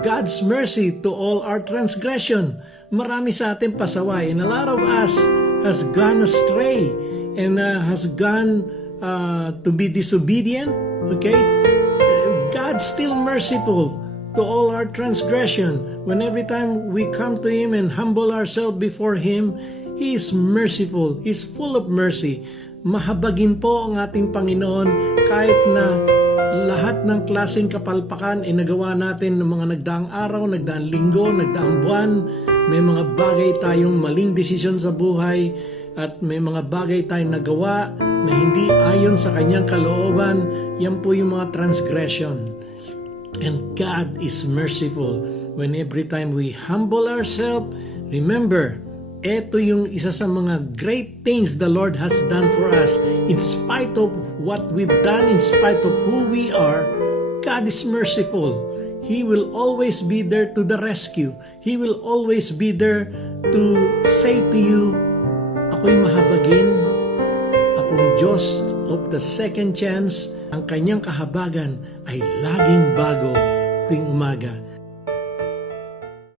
God's mercy to all our transgression. Marami sa ating pasaway, and a lot of us has gone astray and has gone to be disobedient. Okay? God's still merciful to all our transgression. When every time we come to Him and humble ourselves before Him, He is merciful. He is full of mercy. Mahabagin po ang ating Panginoon kahit na lahat ng klaseng kapalpakan ay nagawa natin ng mga nagdaang araw, nagdaang linggo, nagdaang buwan. May mga bagay tayong maling desisyon sa buhay at may mga bagay tayong nagawa na hindi ayon sa Kanyang kalooban. Yan po yung mga transgression. And God is merciful. When every time we humble ourselves, remember, ito yung isa sa mga great things the Lord has done for us. In spite of what we've done, in spite of who we are, God is merciful. He will always be there to the rescue. He will always be there to say to you, ako'y mahabagin, akong Diyos of the second chance. Ang kanyang kahabagan ay laging bago tuwing umaga.